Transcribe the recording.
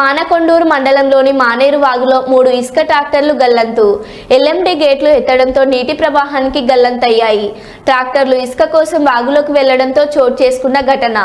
మానకొండూరు మండలంలోని మానేరు వాగులో మూడు ఇసుక ట్రాక్టర్లు గల్లంతు. ఎల్ఎండి గేట్లు ఎత్తడంతో నీటి ప్రవాహానికి గల్లంతయ్యాయి. ట్రాక్టర్లు ఇసుక కోసం వాగులోకి వెళ్ళడంతో చోటు చేసుకున్న ఘటన.